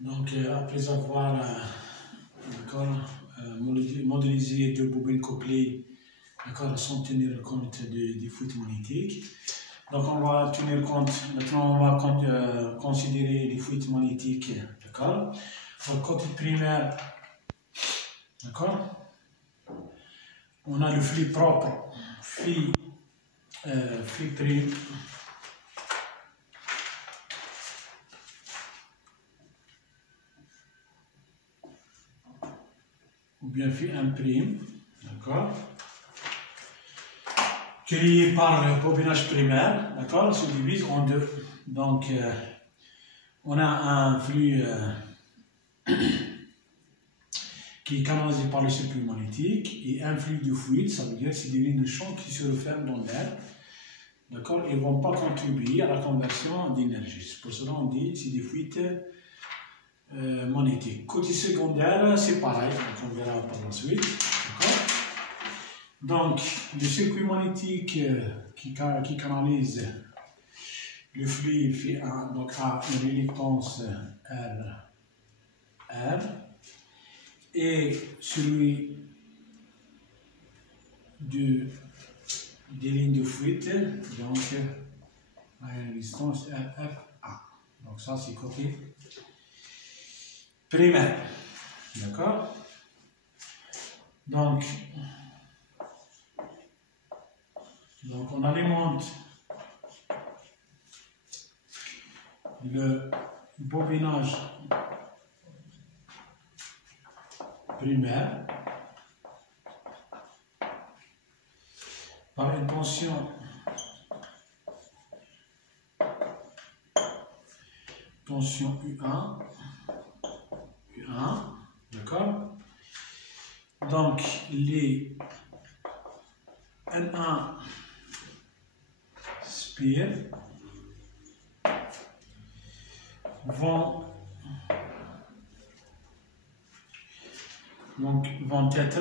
Donc, après avoir modélisé deux bobines couplées, sans tenir compte des fluides magnétiques. Donc, on va tenir compte, maintenant, on va considérer les fluides magnétiques, d'accord. Donc, côté primaire, d'accord, on a le flux propre, flux prime, ou bien flux imprime, d'accord, créé par le bobinage primaire, d'accord, se divise en deux. Donc, on a un flux qui est canalisé par le circuit magnétique et un flux de fluide, ça veut dire que c'est des lignes de champ qui se referment dans l'air, d'accord, et ne vont pas contribuer à la conversion d'énergie. C'est pour cela qu'on dit que c'est des fluides magnétiques. Côté secondaire, c'est pareil, donc on verra par la suite, d'accord. Donc, le circuit magnétique qui canalise le flux fait donc a une réluctance R, et celui des lignes de fluide, donc a une résistance RFA. Donc ça c'est côté primaire, d'accord. Donc on alimente le bobinage primaire par une tension U1, d'accord. Donc les N1 spire vont être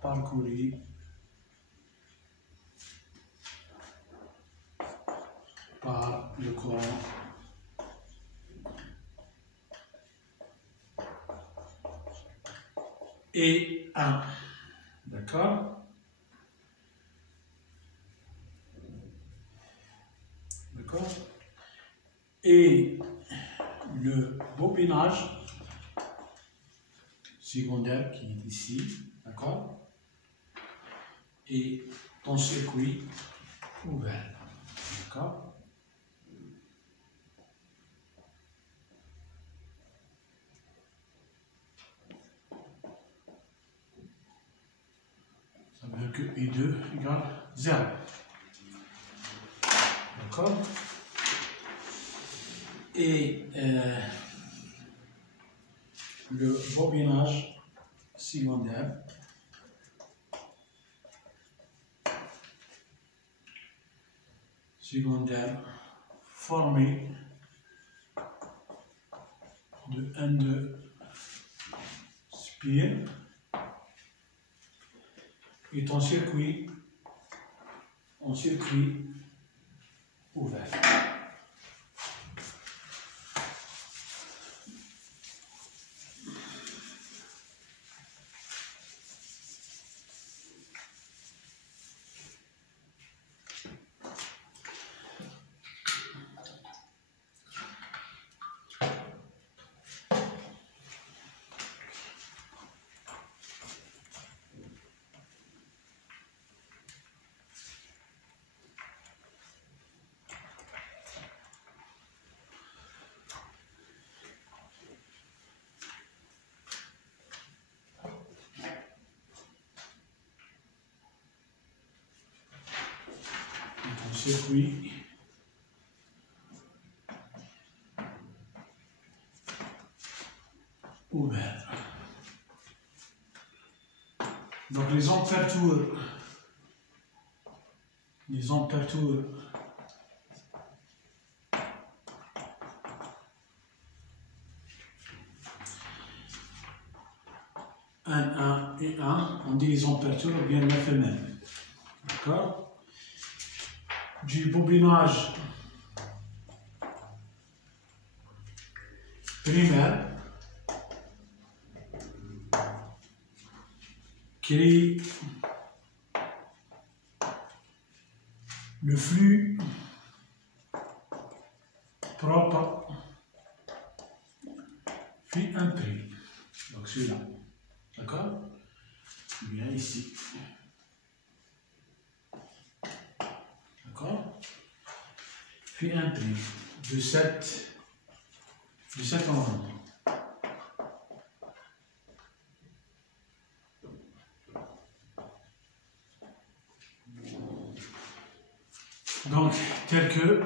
parcourus par le courant E1, d'accord. Et le bobinage secondaire qui est ici, d'accord, et ton circuit ouvert, d'accord. Ça veut dire que I2 égale 0, d'accord. Et le bobinage secondaire formé de N2 spire est en circuit ouvert. Circuit ouvert. Donc les ampères-tours N1 et 1, on dit les ampères-tours bien FMM, d'accord. Du bobinage primaire crée le flux propre puis imprimé. Donc celui-là. D'accord? Bien ici. D'accord? Puis imprimé de cet environnement. Donc, tel que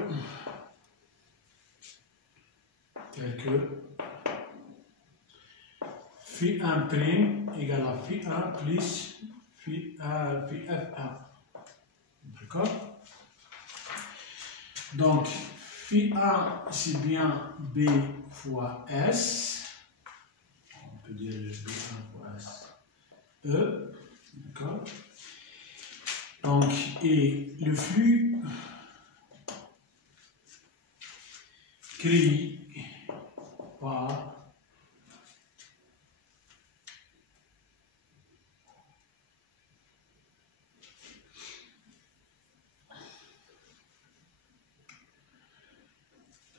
phi 1 prime égale à phi 1 plus phi F1. D'accord? Donc, phi 1, c'est bien B fois S. On peut dire B1 fois S. E. D'accord? Donc, et le flux créé par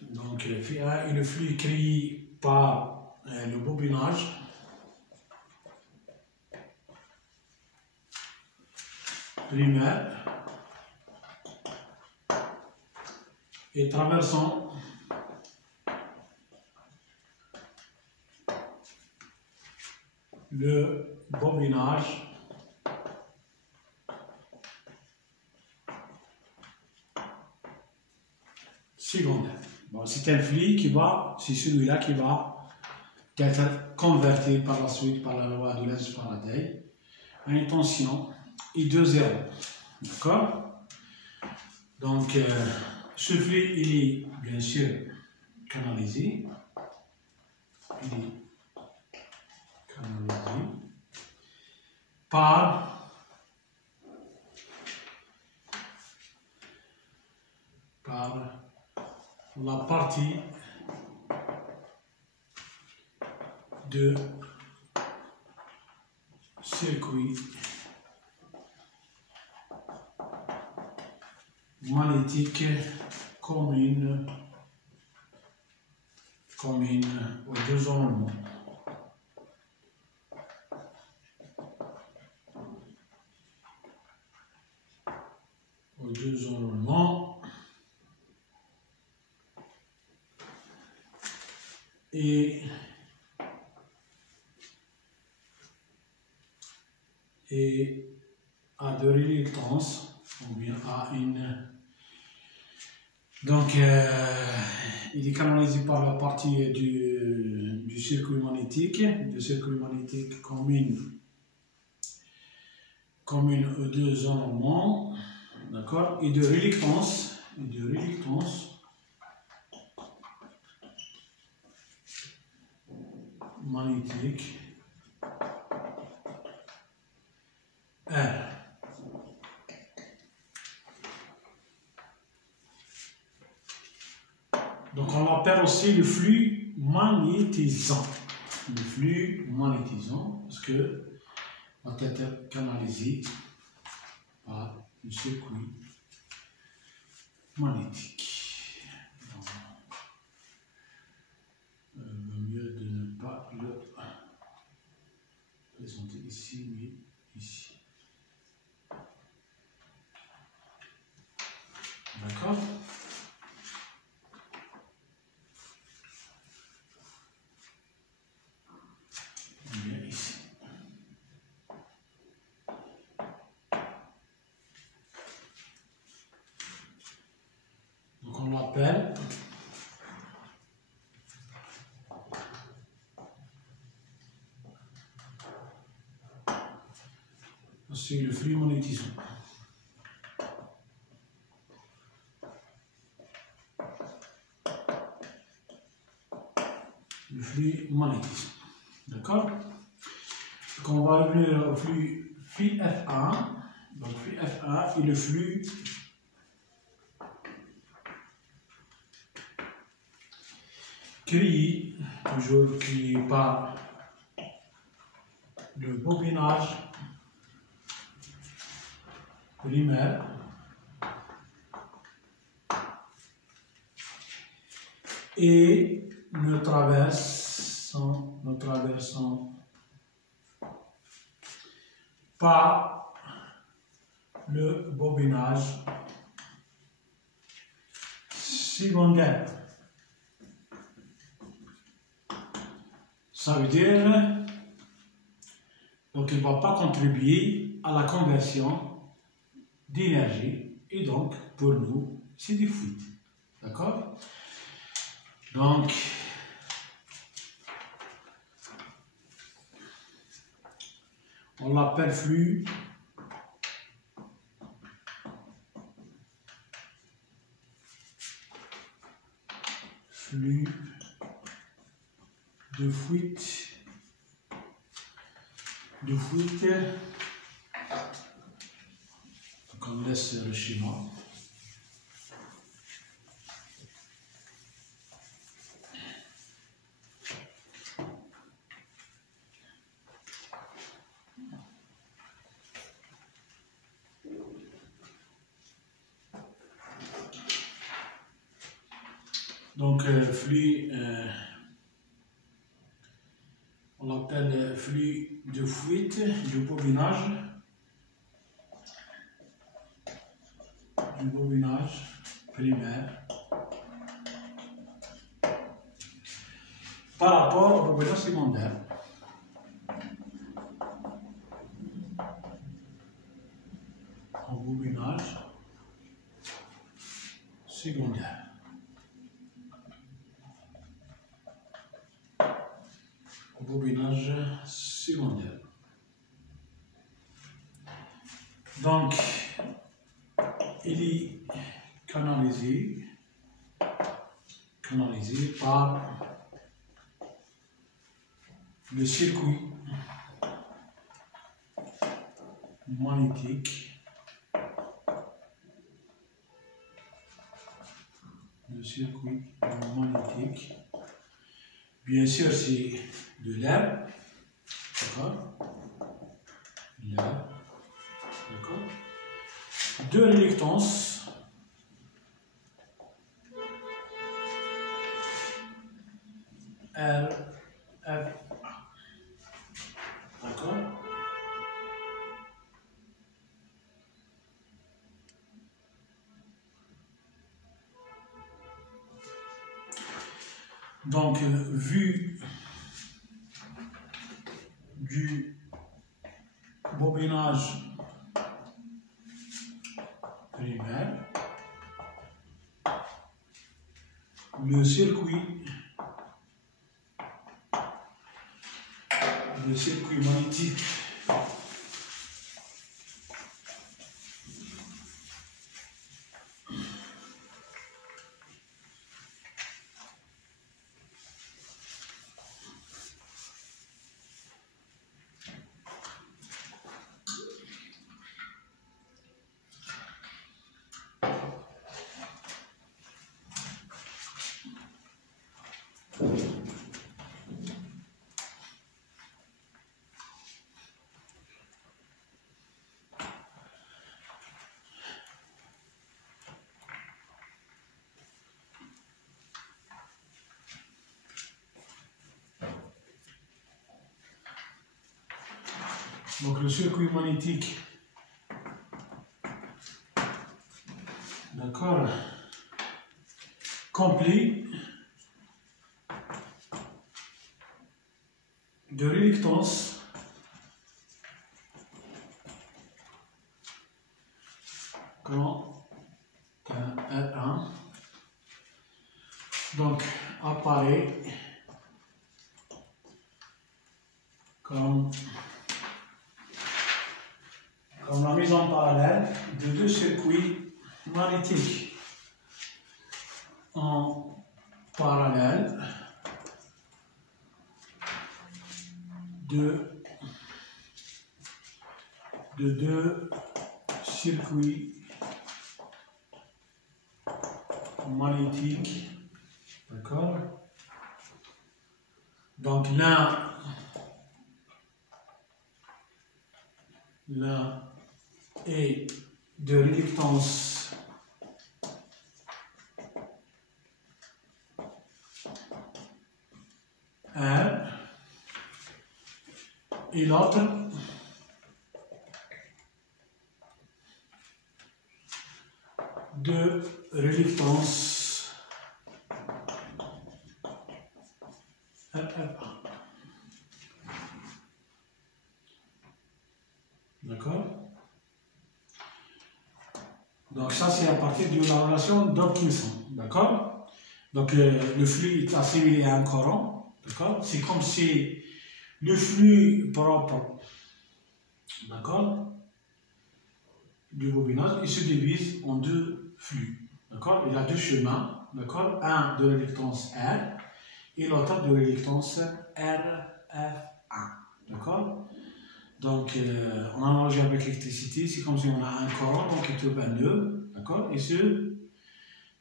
donc le flux A et le flux créé par le bobinage primaire et traversant le bobinage secondaire. Bon, c'est un flux qui va, c'est celui-là qui va être converti par la suite par la loi de Lenz-Faraday à une tension I2,0. D'accord? Donc, ce flux, il est bien sûr canalisé. Il est canalisé par la partie de circuit magnétique commune aux deux enroulements. Aux deux enroulements et à de réluctance, ou bien à une. Donc, il est canalisé par la partie du circuit magnétique, commune aux deux enroulements, d'accord, et de réluctance magnétique R. Donc on appelle aussi le flux magnétisant. Le flux magnétisant, parce que va être canalisé par le circuit magnétique. Donc, le mieux de ne pas le présenter ici, mais ici. D'accord? Bien ici. Donc on l'appelle c'est le flux magnétisant. Le flux magnétisant. D'accord? Donc on va revenir au flux phi F1. Donc phi F1 est le flux créé, toujours créé par le bobinage primaire et ne traversant pas le bobinage secondaire. Ça veut dire, donc il ne va pas contribuer à la conversion d'énergie et donc pour nous c'est du fluide. D'accord? Donc on l'appelle flux de fuite donc on laisse le schéma. Donc flux on l'appelle flux de fuite du bobinage primaire par rapport au bobinage secondaire. Au bobinage secondaire. Bobinage secondaire. Donc, il est canalisé par le circuit magnétique. Bien sûr, c'est de l'air. D'accord? L'air. D'accord? De réluctance. R, F. D'accord? Donc, vu du bobinage primaire, le circuit magnétique donc le circuit magnétique, d'accord, complet de réluctance quand R1 donc apparaît comme la mise en parallèle de deux circuits magnétiques en parallèle de deux circuits magnétiques, d'accord, Donc l'un est de réductance R et l'autre de réductance RF1. D'accord? Donc ça c'est à partir de la relation d'Hopkinson. D'accord? Donc le flux est assimilé à un courant. D'accord? C'est comme si le flux propre, d'accord, du bobinage, il se divise en deux flux. D'accord? Il a deux chemins. D'accord? Un de réductance R et l'autre de réductance RF1. D'accord? Donc, en analogie avec l'électricité, c'est comme si on a un courant donc qui tourne en deux, d'accord, et se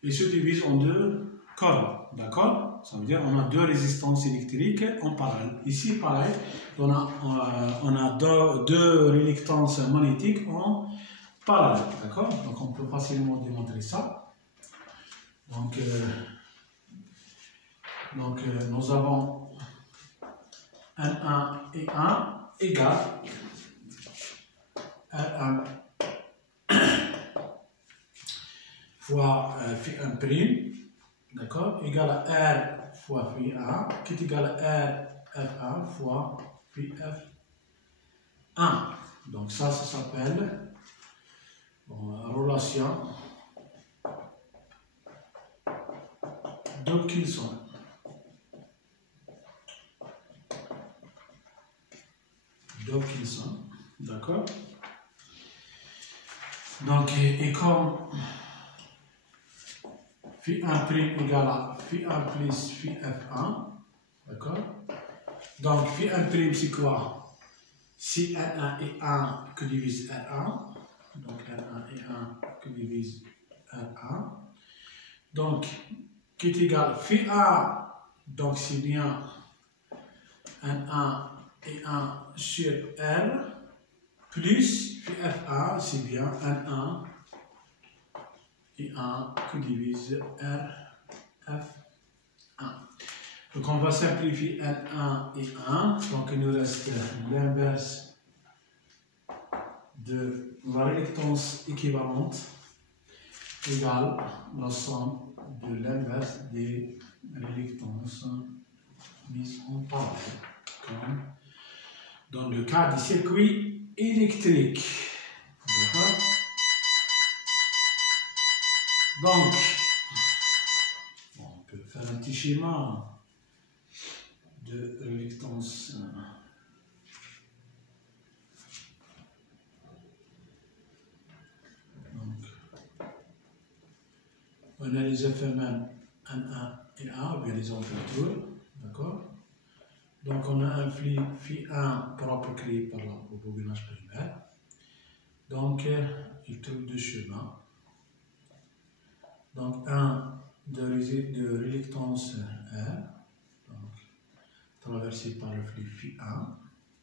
divise en deux courants, d'accord. Ça veut dire qu'on a deux résistances électriques en parallèle. Ici, pareil, on a deux résistances magnétiques en parallèle, d'accord. Donc, on peut facilement démontrer ça. Donc nous avons N1 et 1 égale R1 fois Φ1 prime, d'accord, égale à R fois Φ1, qui est égal à RF1 fois Φf1. Donc ça s'appelle relation d'Hopkinson. D'accord. Donc, et comme Φ1 prime égale à Φ1 plus Φf1, d'accord. Donc, Φ1 prime c'est quoi? Si R1 et 1 que divise R1, donc R1 et 1 que divise R1, donc qui est égal à Φ1, donc c'est bien N1 et 1 sur R, plus Φf1, c'est bien N1 et 1 que divise RF1. Donc on va simplifier N1 et 1, donc il nous reste l'inverse de la réductance équivalente égale la somme de l'inverse des réductances mises en parallèle, comme dans le cas du circuit électrique. D'accord? Donc, on peut faire un petit schéma de réductance. Donc, on a les effets même N1 et 1, ou bien les amplitudes, d'accord? Donc, on a un flux Φ1 propre créé par le bobinage primaire. Donc, il trouve deux chemins. Donc, un de réductance R, donc, traversé par le flux Φ1,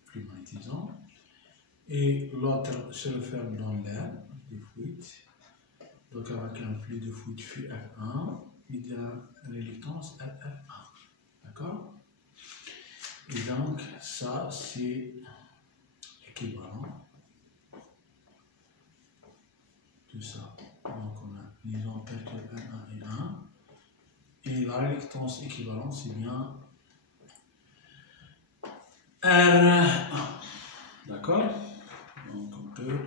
flux magnétisant, et l'autre se referme dans l'air, du fluide, donc avec un flux de fluide Φf1 et de la réductance RF1. D'accord? Et donc, ça, c'est équivalent de ça. Donc, on a liaison perturbe N1 et 1. Et la réductance équivalente, c'est bien R1. D'accord? Donc, on peut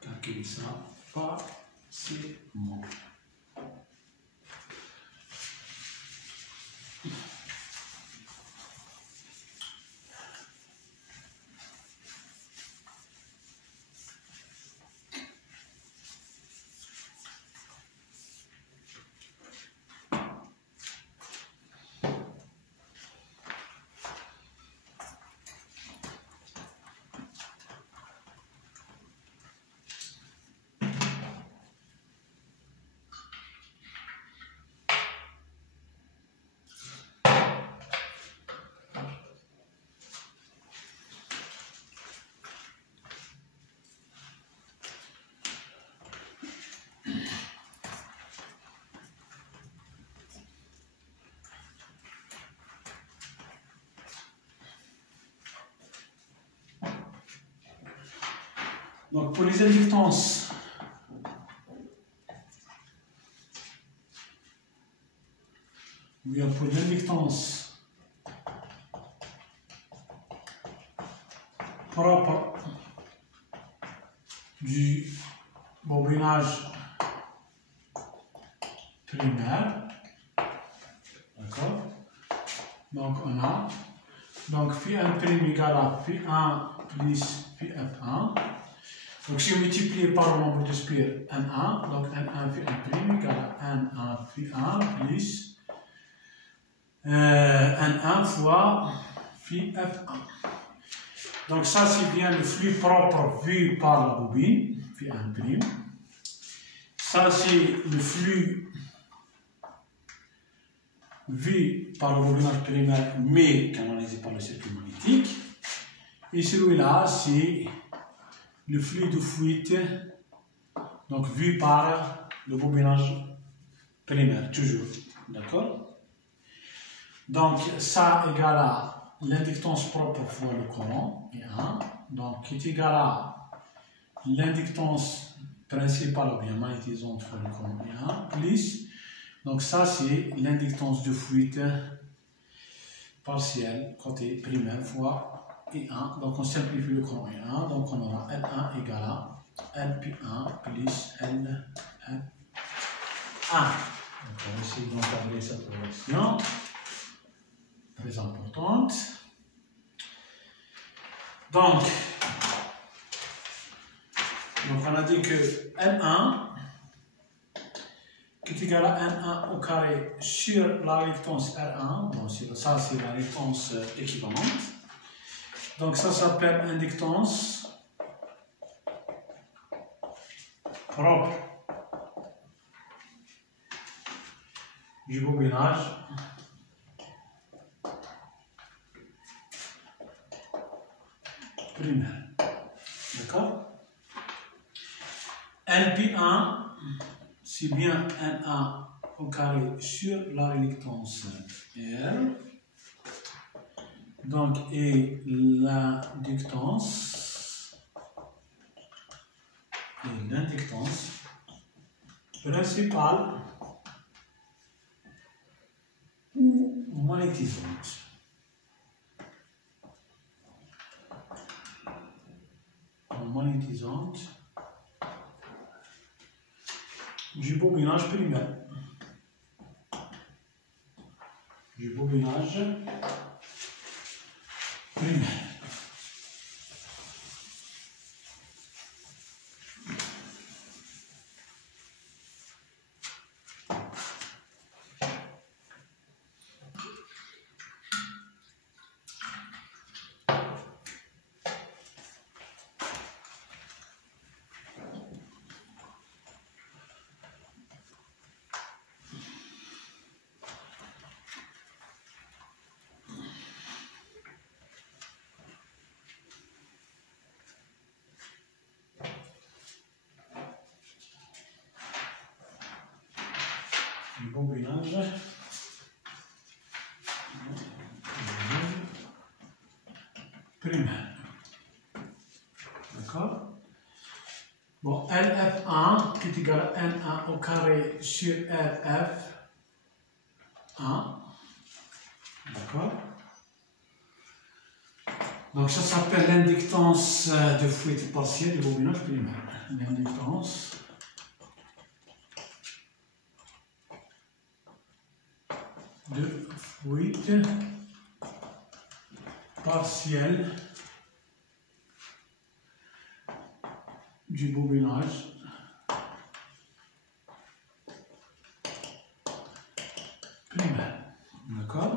calculer ça facilement. Donc pour les inductances, pour l'inductance propre du bobinage primaire, d'accord? Donc on a donc Φ1' égale à Φ1 plus Φf1. Donc si on multiplie par le nombre de spires N1, donc N1 Φ1' égale à N1 Φ1 plus N1 fois Φf1. Donc ça c'est bien le flux propre vu par la bobine, Φ1'. Ça c'est le flux vu par le bobinage primaire mais canalisé par le circuit magnétique. Et celui-là c'est le flux de fuite, donc vu par le bobinage primaire, toujours. D'accord? Donc ça égale à l'inductance propre fois le courant, et 1, donc qui est égal à l'inductance principale ou bien magnétisante fois le courant, et 1, plus, donc ça c'est l'inductance de fuite partielle côté primaire fois I1, donc on simplifie le courant I1, donc on aura L1 égale à L'1 plus L'1. Donc on va essayer d'encadrer cette relation, très importante. Donc on a dit que L1 qui est égal à N1 au carré sur la réactance R1, bon, ça c'est la réactance équivalente. Donc ça s'appelle inductance propre du bobinage primaire. D'accord? Np1, c'est bien N1 au carré sur la réactance R. Donc, et l'inductance principale ou magnétisante. Du bobinage primaire. Bobinage primaire. D'accord? Bon, LF1 qui est égal à N1 au carré sur RF1. D'accord? Donc ça s'appelle l'inductance de fuite partielle du bobinage primaire. L'inductance de fuite partielle du bobinage primaire. D'accord?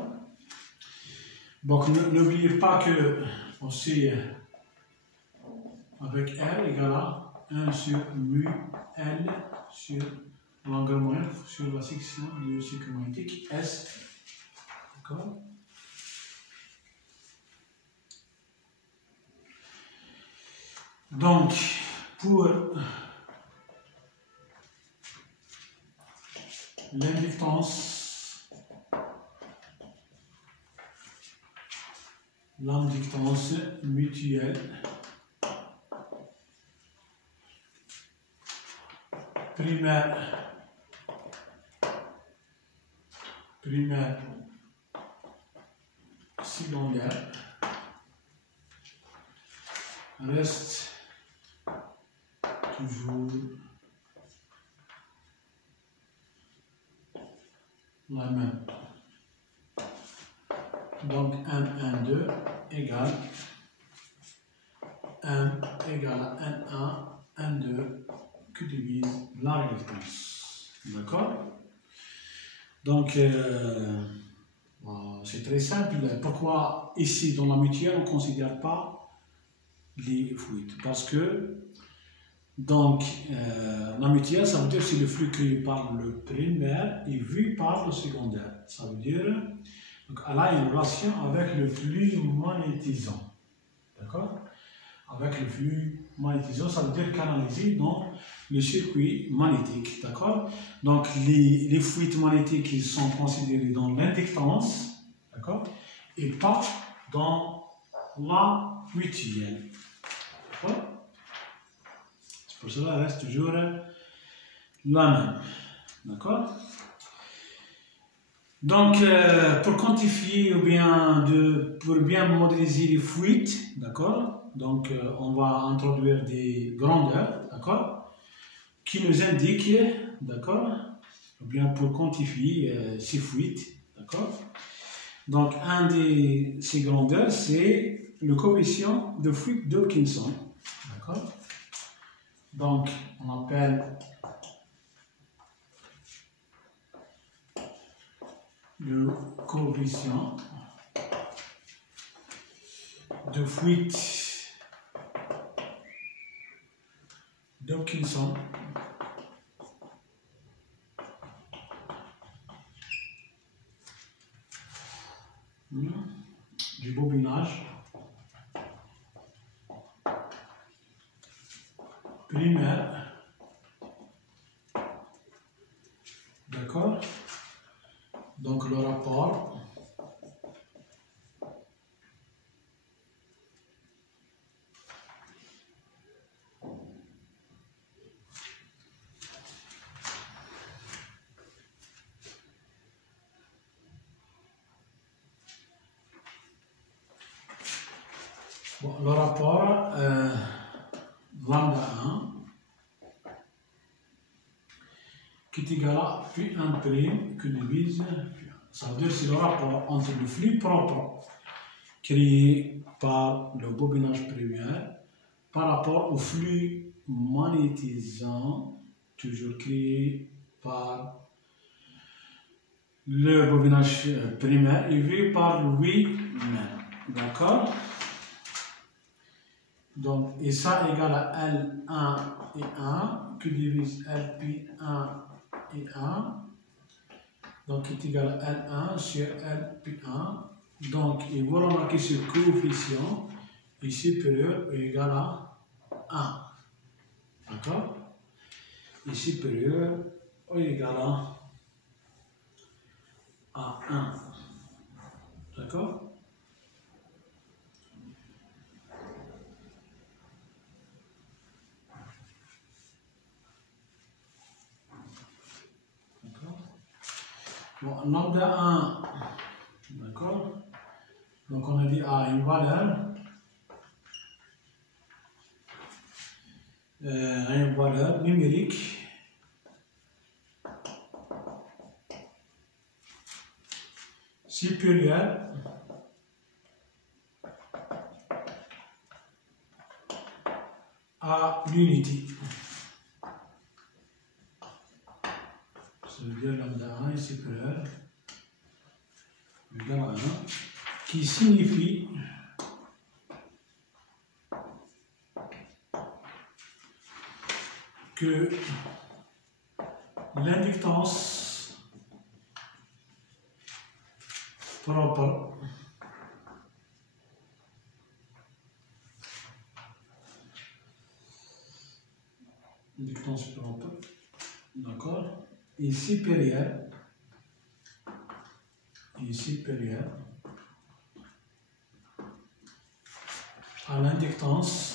Donc n'oubliez pas que aussi avec R égale à 1 sur mu L sur longueur moyenne sur la section du cycle magnétique S. D'accord? Donc, pour l'inductance mutuelle primaire secondaire reste toujours la même. Donc M12 égale M égale à N1, N2 que divise la résultance. D'accord? Donc, c'est très simple. Pourquoi ici, dans la mutuelle, on ne considère pas les fluides? Parce que, donc, la mutuelle, ça veut dire que c'est le flux créé par le primaire et vu par le secondaire. Ça veut dire, donc, elle a une relation avec le flux magnétisant. D'accord? Avec le flux magnétisant, ça veut dire canalisé dans le circuit magnétique. D'accord? Donc, les fluides magnétiques ils sont considérés dans l'inductance, d'accord? Et pas dans la mutuelle. D'accord? C'est pour cela qu'elle reste toujours la même. D'accord? Donc, pour quantifier ou bien pour bien modéliser les fluides, d'accord? Donc, on va introduire des grandeurs, d'accord? Qui nous indiquent, d'accord? Ou bien pour quantifier ces fluides, d'accord? Donc, un de ces grandeurs, c'est le coefficient de fluide de Wilkinson, d'accord? Donc, on appelle le coefficient de fluide de Wilkinson du bobinage primaire, d'accord? Donc le rapport lambda 1 qui est égal à P1' que divise P1. Ça veut dire que c'est le rapport entre le flux propre créé par le bobinage primaire par rapport au flux magnétisant toujours créé par le bobinage primaire et vu par lui-même. D'accord? Donc, et ça égale à L1 et 1 que divise LP1 et 1. Donc, est égal à L1 sur LP1. Donc, il faut remarquer ce coefficient est supérieur ou égal à 1. D'accord? Est supérieur ou égal à 1. D'accord? Bon, lambda 1, d'accord? Donc on a dit A une valeur numérique supérieure à l'unité. Ça veut dire lambda 1 est supérieur égal à 1, qui signifie que l'inductance propre d'accord, est supérieure à l'inductance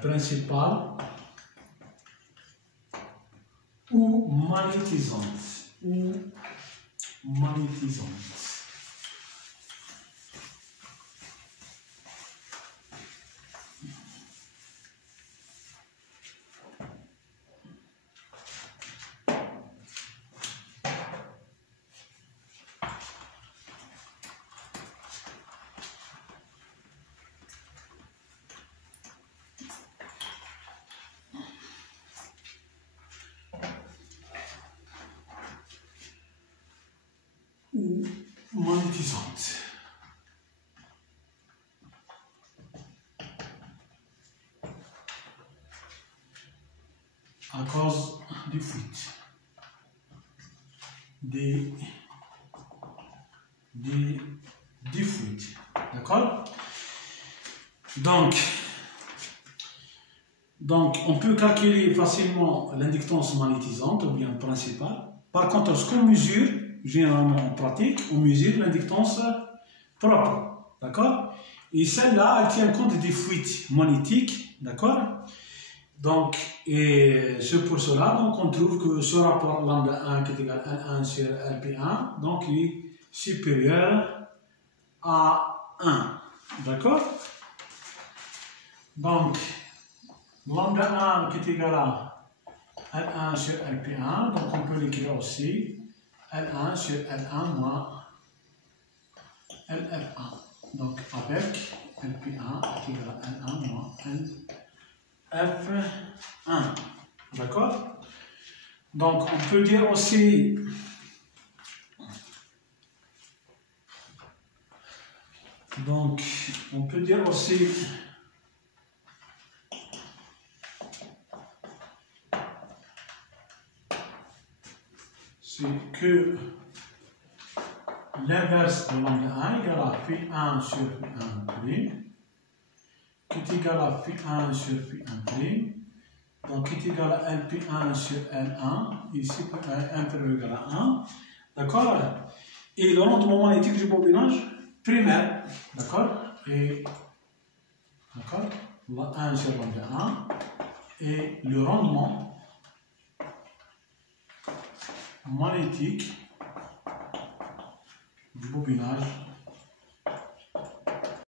principale ou magnétisante. Magnétisante. À cause du fuite. Des fuites. D'accord? Donc, on peut calculer facilement l'inductance magnétisante ou bien principale. Par contre, ce qu'on mesure, généralement en pratique, on mesure l'inductance propre. D'accord? Et celle-là, elle tient compte des fuites magnétiques. D'accord? Donc, et c'est pour cela, donc on trouve que ce rapport lambda 1 qui est égal à L1 sur LP1, donc il est supérieur à 1. D'accord? Donc, lambda 1 qui est égal à L1 sur LP1, donc on peut l'écrire aussi L1 sur L1 moins LF1. Donc, avec LP1 est égal à L1 moins LF1. D'accord? Donc, on peut dire aussi c'est que l'inverse de lambda 1 est égal à P1 sur P1 prime, qui est égal à P1 sur P1 prime, donc qui est égal à LP1 sur L1, ici inférieur ou égal à 1, d'accord? Et le rendement magnétique du bobinage primaire, d'accord? Et, d'accord? 1 sur lambda 1, et le rendement magnétique du bobinage